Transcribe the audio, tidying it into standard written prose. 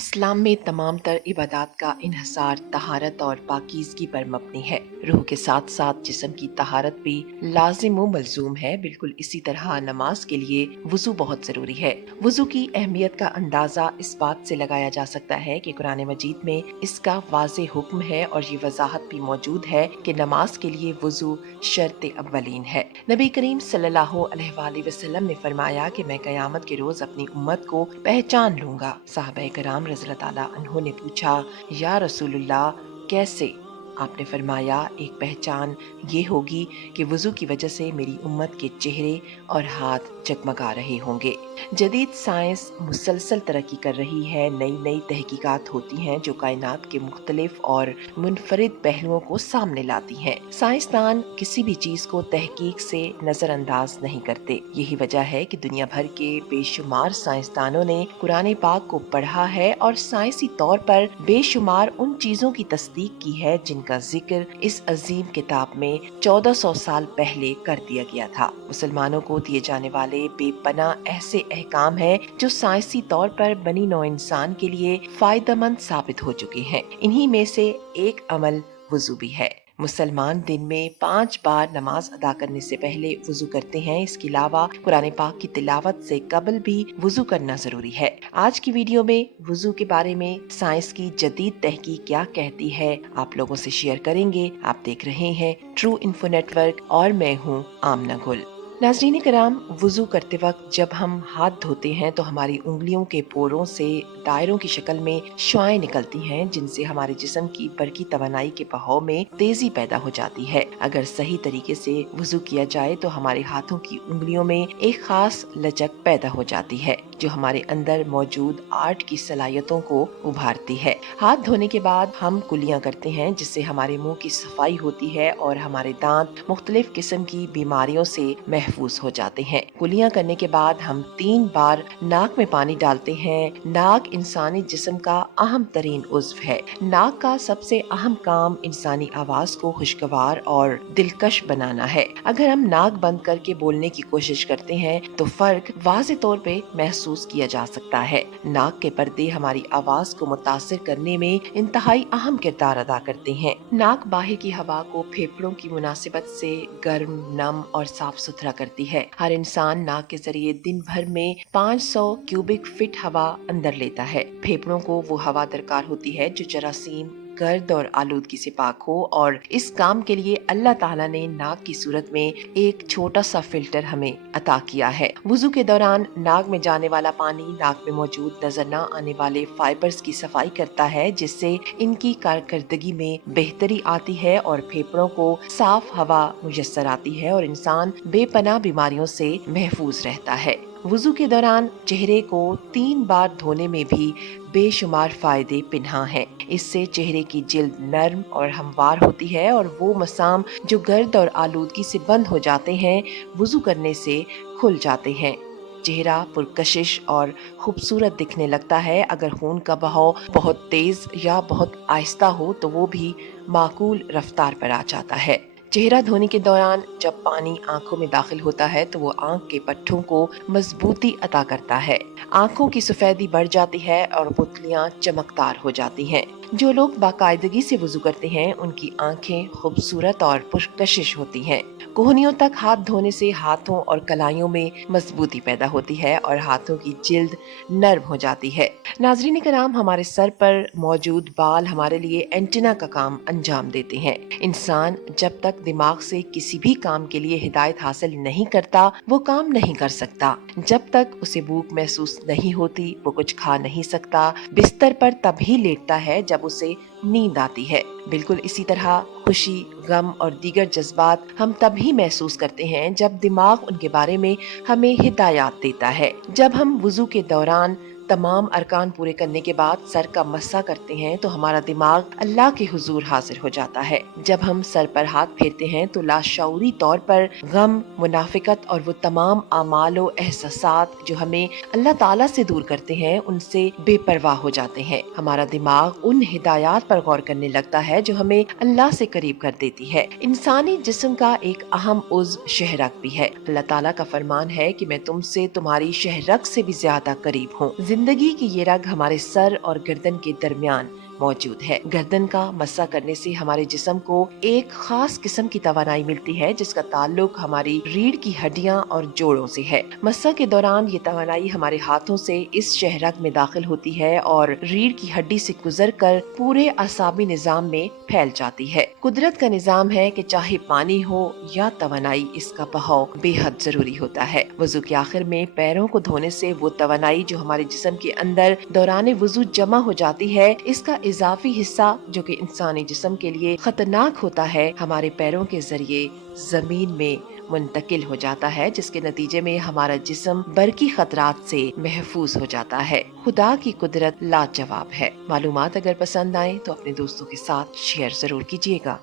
इस्लाम में तमाम तर इबादत का इन्हसार तहारत और पाकीज़गी पर मबनी है। रूह के साथ साथ जिस्म की तहारत भी लाजिम व मलजूम है। बिल्कुल इसी तरह नमाज के लिए वुजू बहुत जरूरी है। वुजू की अहमियत का अंदाजा इस बात से लगाया जा सकता है कि कुरान मजीद में इसका वाज़े हुक्म है और ये वजाहत भी मौजूद है कि नमाज के लिए वुजू शर्त अव्वलीन है। नबी करीम सल्लल्लाहु अलैहि वसल्लम ने फरमाया कि मैं क़यामत के रोज अपनी उम्मत को पहचान लूंगा। साहबा कराम रज़ियल्लाहु ताला अन्हु ने पूछा, या रसूलुल्लाह कैसे? आपने फरमाया, एक पहचान ये होगी कि वुजू की वजह से मेरी उम्मत के चेहरे और हाथ जगमगा रहे होंगे। जदीद साइंस मुसलसल तरक्की कर रही है। नई नई तहकीकात होती हैं जो कायनात के मुख्तलिफ और मुनफरिद पहलुओं को सामने लाती हैं। साइंसदान किसी भी चीज को तहकीक से नजरअंदाज नहीं करते। यही वजह है कि दुनिया भर के बेशुमार साइंसदानों ने कुरान पाक को पढ़ा है और साइंसी तौर पर बेशुमार उन चीजों की तस्दीक की है जिनका जिक्र इस अजीम किताब में 1400 साल पहले कर दिया गया था। मुसलमानों को दिए जाने वाले बेपनाह ऐसे अहकाम हैं जो साइंसी तौर पर बनी नौ इंसान के लिए फायदेमंद साबित हो चुके हैं। इन्हीं में से एक अमल वुजू भी है। मुसलमान दिन में 5 बार नमाज अदा करने से पहले वुजू करते हैं। इसके अलावा कुरान पाक की तिलावत से कबल भी वुजू करना जरूरी है। आज की वीडियो में वुजू के बारे में साइंस की जदीद तहकीक क्या कहती है आप लोगों से शेयर करेंगे। आप देख रहे हैं ट्रू इन्फो नेटवर्क और मैं हूँ आमना गुल। नाज़रीन कराम, वुजू करते वक्त जब हम हाथ धोते हैं तो हमारी उंगलियों के पोरों से दायरों की शक्ल में शुआएं निकलती हैं जिनसे हमारे जिस्म की बरकी तवानाई के बहाव में तेजी पैदा हो जाती है। अगर सही तरीके से वुजू किया जाए तो हमारे हाथों की उंगलियों में एक खास लचक पैदा हो जाती है जो हमारे अंदर मौजूद आर्ट की सलाहियतों को उभारती है। हाथ धोने के बाद हम कुलियां करते हैं जिससे हमारे मुंह की सफाई होती है और हमारे दांत मुख्तलिफ किस्म की बीमारियों से महफूज हो जाते हैं। कुलियां करने के बाद हम 3 बार नाक में पानी डालते हैं। नाक इंसानी जिस्म का अहम तरीन उज़्व है। नाक का सबसे अहम काम इंसानी आवाज को खुशगवार और दिलकश बनाना है। अगर हम नाक बंद करके बोलने की कोशिश करते हैं तो फर्क वाज़े तौर पे महसूस किया जा सकता है। नाक के पर्दे हमारी आवाज को मुतासिर करने में इंतहाई अहम किरदार अदा करते हैं। नाक बाहर की हवा को फेफड़ों की मुनासिबत से गर्म, नम और साफ सुथरा करती है। हर इंसान नाक के जरिए दिन भर में 500 क्यूबिक फीट हवा अंदर लेता है। फेफड़ों को वो हवा दरकार होती है जो जरासीम, गर्द और आलूदगी से पाक हो और इस काम के लिए अल्लाह ताला ने नाक की सूरत में एक छोटा सा फिल्टर हमें अता किया है। वुजू के दौरान नाक में जाने वाला पानी नाक में मौजूद नजर न आने वाले फाइबर्स की सफाई करता है जिससे इनकी कारकर्दगी में बेहतरी आती है और फेफड़ों को साफ हवा मुयस्सर आती है और इंसान बेपनाह बीमारियों से महफूज रहता है। वुजू के दौरान चेहरे को 3 बार धोने में भी बेशुमार फायदे पिन्हा हैं। इससे चेहरे की जिल्द नर्म और हमवार होती है और वो मसाम जो गर्द और आलूदगी से बंद हो जाते हैं वुजू करने से खुल जाते हैं। चेहरा पुरकशिश और खूबसूरत दिखने लगता है। अगर खून का बहाव बहुत तेज या बहुत आहिस्ता हो तो वो भी माकूल रफ्तार पर आ जाता है। चेहरा धोने के दौरान जब पानी आंखों में दाखिल होता है तो वो आंख के पट्टों को मजबूती अता करता है। आंखों की सफेदी बढ़ जाती है और पुतलियां चमकदार हो जाती हैं। जो लोग बाकायदगी से वुजू करते हैं उनकी आंखें खूबसूरत और पुरकशिश होती हैं। कोहनियों तक हाथ धोने से हाथों और कलाइयों में मजबूती पैदा होती है और हाथों की जिल्द नर्म हो जाती है। नाज़रीन कराम, हमारे सर पर मौजूद बाल हमारे लिए एंटीना का काम अंजाम देते हैं। इंसान जब तक दिमाग से किसी भी काम के लिए हिदायत हासिल नहीं करता वो काम नहीं कर सकता। जब तक उसे भूख महसूस नहीं होती वो कुछ खा नहीं सकता। बिस्तर पर तभी लेटता है जब उसे नींद आती है। बिल्कुल इसी तरह खुशी, गम और दीगर जज्बात हम तभी महसूस करते हैं जब दिमाग उनके बारे में हमें हिदायत देता है। जब हम वुजू के दौरान तमाम अरकान पूरे करने के बाद सर का मस्सा करते हैं तो हमारा दिमाग अल्लाह के हुजूर हाजिर हो जाता है। जब हम सर पर हाथ फेरते हैं तो लाशऊरी तौर पर गम, मुनाफिकत और वो तमाम आमाल और एहसासात जो हमें अल्लाह ताला से दूर करते हैं उनसे बेपरवाह हो जाते हैं। हमारा दिमाग उन हिदायत पर गौर करने लगता है जो हमें अल्लाह से करीब कर देती है। इंसानी जिस्म का एक अहम उज़्व शहरक भी है। अल्लाह ताला का फरमान है कि मैं तुमसे तुम्हारी शहरक से भी ज्यादा करीब हूँ। जिंदगी की ये रग हमारे सर और गर्दन के दरमियान मौजूद है। गर्दन का मस्सा करने से हमारे जिस्म को एक खास किस्म की तवानाई मिलती है जिसका ताल्लुक हमारी रीढ़ की हड्डियां और जोड़ों से है। मस्सा के दौरान ये तवानाई हमारे हाथों से इस शहरग में दाखिल होती है और रीढ़ की हड्डी से गुजरकर पूरे असाबी निजाम में फैल जाती है। कुदरत का निजाम है कि चाहे पानी हो या तवानाई, इसका बहाव बेहद जरूरी होता है। वजू के आखिर में पैरों को धोने से वो तवानाई जो हमारे जिस्म के अंदर दौरान वजू जमा हो जाती है, इसका इजाफी हिस्सा जो कि इंसानी जिस्म के लिए खतरनाक होता है, हमारे पैरों के जरिए जमीन में मुंतकिल हो जाता है, जिसके नतीजे में हमारा जिस्म बरकी खतरात से महफूज हो जाता है। खुदा की कुदरत लाजवाब है। मालूमात अगर पसंद आए तो अपने दोस्तों के साथ शेयर जरूर कीजिएगा।